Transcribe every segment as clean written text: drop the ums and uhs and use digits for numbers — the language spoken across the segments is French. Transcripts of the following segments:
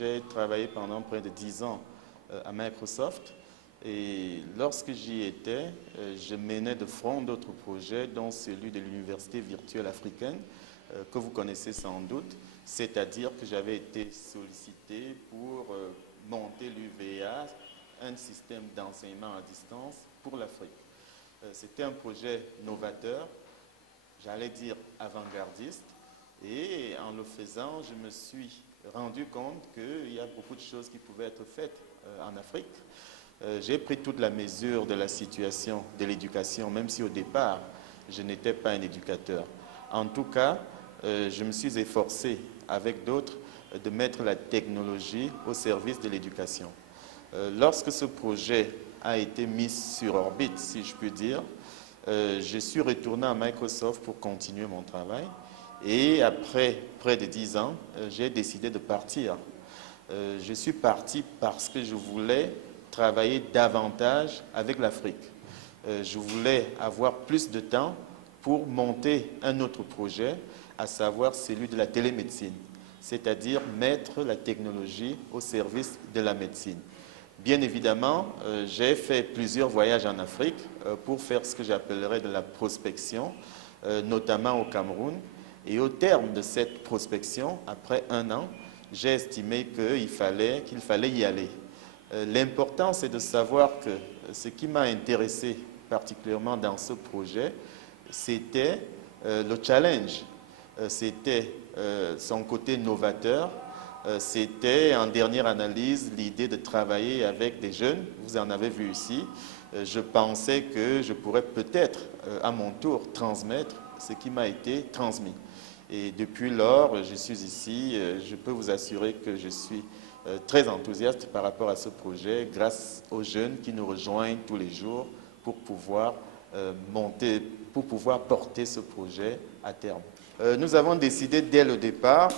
J'ai travaillé pendant près de 10 ans à Microsoft et lorsque j'y étais, je menais de front d'autres projets, dont celui de l'Université virtuelle africaine, que vous connaissez sans doute, c'est-à-dire que j'avais été sollicité pour monter l'UVA, un système d'enseignement à distance pour l'Afrique. C'était un projet novateur, j'allais dire avant-gardiste, et en le faisant, je me suis rendu compte qu'il y a beaucoup de choses qui pouvaient être faites en Afrique. J'ai pris toute la mesure de la situation de l'éducation, même si au départ, je n'étais pas un éducateur. En tout cas, je me suis efforcé, avec d'autres, de mettre la technologie au service de l'éducation. Lorsque ce projet a été mis sur orbite, si je puis dire, je suis retourné à Microsoft pour continuer mon travail. Et après près de 10 ans, j'ai décidé de partir. Je suis parti parce que je voulais travailler davantage avec l'Afrique. Je voulais avoir plus de temps pour monter un autre projet, à savoir celui de la télémédecine, c'est-à-dire mettre la technologie au service de la médecine. Bien évidemment, j'ai fait plusieurs voyages en Afrique pour faire ce que j'appellerais de la prospection, notamment au Cameroun. Et au terme de cette prospection, après 1 an, j'ai estimé qu'il fallait y aller. L'important, c'est de savoir que ce qui m'a intéressé particulièrement dans ce projet, c'était le challenge, c'était son côté novateur, c'était en dernière analyse l'idée de travailler avec des jeunes, vous en avez vu ici. Je pensais que je pourrais peut-être à mon tour transmettre ce qui m'a été transmis. Et depuis lors, je suis ici, je peux vous assurer que je suis très enthousiaste par rapport à ce projet, grâce aux jeunes qui nous rejoignent tous les jours pour pouvoir porter ce projet à terme. Nous avons décidé dès le départ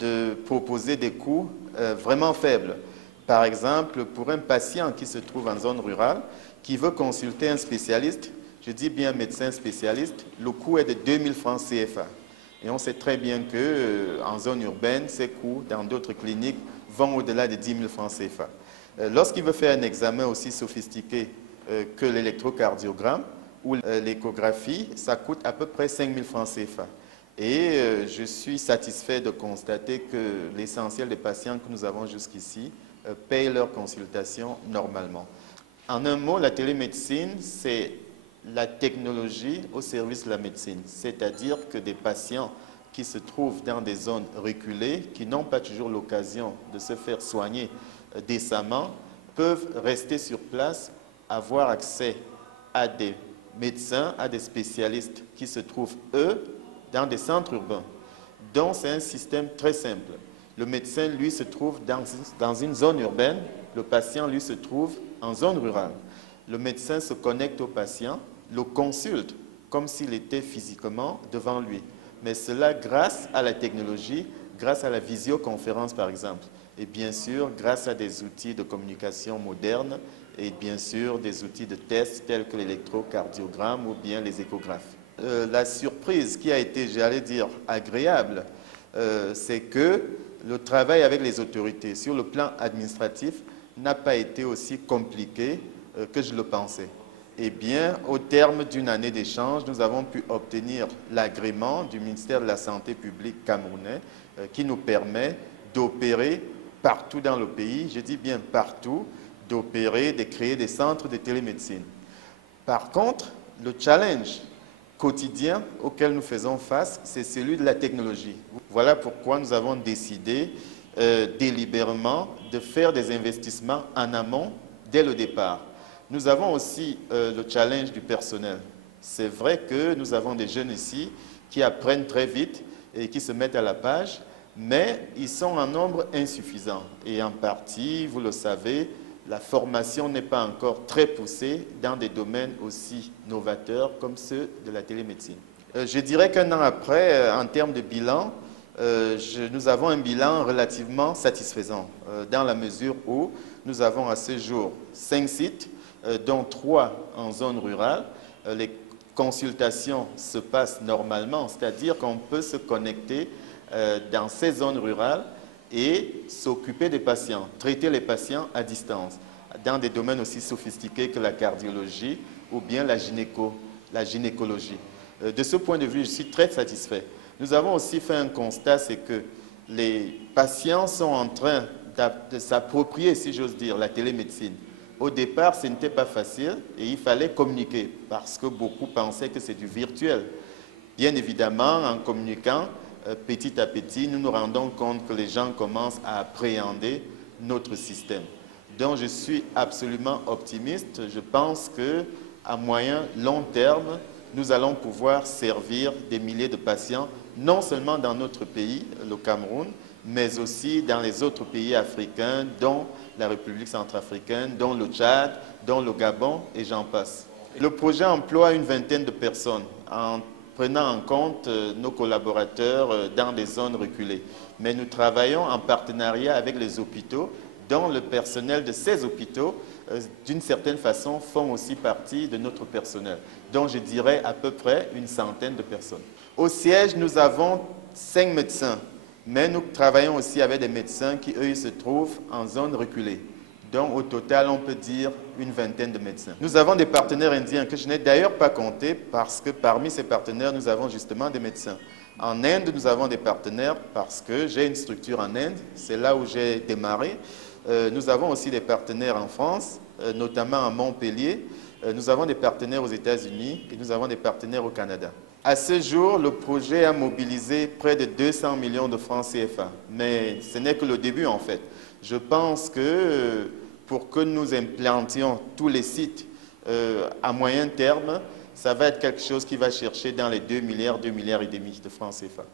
de proposer des coûts vraiment faibles. Par exemple, pour un patient qui se trouve en zone rurale, qui veut consulter un spécialiste, je dis bien médecin spécialiste, le coût est de 2000 francs CFA. Et on sait très bien qu'en zone urbaine, ces coûts dans d'autres cliniques vont au-delà de 10 000 francs CFA. Lorsqu'il veut faire un examen aussi sophistiqué que l'électrocardiogramme ou l'échographie, ça coûte à peu près 5 000 francs CFA. Et je suis satisfait de constater que l'essentiel des patients que nous avons jusqu'ici payent leur consultation normalement. En un mot, la télémédecine, c'est la technologie au service de la médecine, c'est-à-dire que des patients qui se trouvent dans des zones reculées, qui n'ont pas toujours l'occasion de se faire soigner décemment, peuvent rester sur place, avoir accès à des médecins, à des spécialistes qui se trouvent, eux, dans des centres urbains. Donc, c'est un système très simple. Le médecin, lui, se trouve dans une zone urbaine, le patient, lui, se trouve en zone rurale. Le médecin se connecte au patient, le consulte comme s'il était physiquement devant lui. Mais cela grâce à la technologie, grâce à la visioconférence par exemple, et bien sûr grâce à des outils de communication modernes et bien sûr des outils de test tels que l'électrocardiogramme ou bien les échographes. La surprise qui a été, j'allais dire, agréable, c'est que le travail avec les autorités sur le plan administratif n'a pas été aussi compliqué que je le pensais. Eh bien, au terme d'une année d'échange, nous avons pu obtenir l'agrément du ministère de la Santé publique camerounais qui nous permet d'opérer partout dans le pays, je dis bien partout, d'opérer, de créer des centres de télémédecine. Par contre, le challenge quotidien auquel nous faisons face, c'est celui de la technologie. Voilà pourquoi nous avons décidé délibérément de faire des investissements en amont dès le départ. Nous avons aussi le challenge du personnel. C'est vrai que nous avons des jeunes ici qui apprennent très vite et qui se mettent à la page, mais ils sont en nombre insuffisant. Et en partie, vous le savez, la formation n'est pas encore très poussée dans des domaines aussi novateurs comme ceux de la télémédecine. Je dirais qu'1 an après, en termes de bilan, nous avons un bilan relativement satisfaisant, dans la mesure où nous avons à ce jour 5 sites, dont 3 en zone rurale. Les consultations se passent normalement, c'est-à-dire qu'on peut se connecter dans ces zones rurales et s'occuper des patients, traiter les patients à distance, dans des domaines aussi sophistiqués que la cardiologie ou bien la gynécologie. De ce point de vue, je suis très satisfait. Nous avons aussi fait un constat, c'est que les patients sont en train de s'approprier, si j'ose dire, la télémédecine. Au départ, ce n'était pas facile et il fallait communiquer parce que beaucoup pensaient que c'est du virtuel. Bien évidemment, en communiquant, petit à petit, nous nous rendons compte que les gens commencent à appréhender notre système. Donc, je suis absolument optimiste. Je pense qu'à moyen, long terme, nous allons pouvoir servir des milliers de patients, non seulement dans notre pays, le Cameroun, mais aussi dans les autres pays africains, dont la République centrafricaine, dont le Tchad, dont le Gabon, et j'en passe. Le projet emploie une vingtaine de personnes, en prenant en compte nos collaborateurs dans des zones reculées. Mais nous travaillons en partenariat avec les hôpitaux, dont le personnel de ces hôpitaux, d'une certaine façon, font aussi partie de notre personnel. Donc, je dirais à peu près une centaine de personnes. Au siège, nous avons 5 médecins, mais nous travaillons aussi avec des médecins qui, eux, se trouvent en zone reculée. Donc, au total, on peut dire une vingtaine de médecins. Nous avons des partenaires indiens que je n'ai d'ailleurs pas comptés parce que parmi ces partenaires, nous avons justement des médecins. En Inde, nous avons des partenaires parce que j'ai une structure en Inde, c'est là où j'ai démarré. Nous avons aussi des partenaires en France, notamment à Montpellier. Nous avons des partenaires aux États-Unis et nous avons des partenaires au Canada. À ce jour, le projet a mobilisé près de 200 millions de francs CFA. Mais ce n'est que le début, en fait. Je pense que pour que nous implantions tous les sites à moyen terme, ça va être quelque chose qui va chercher dans les 2 milliards et demi de francs CFA.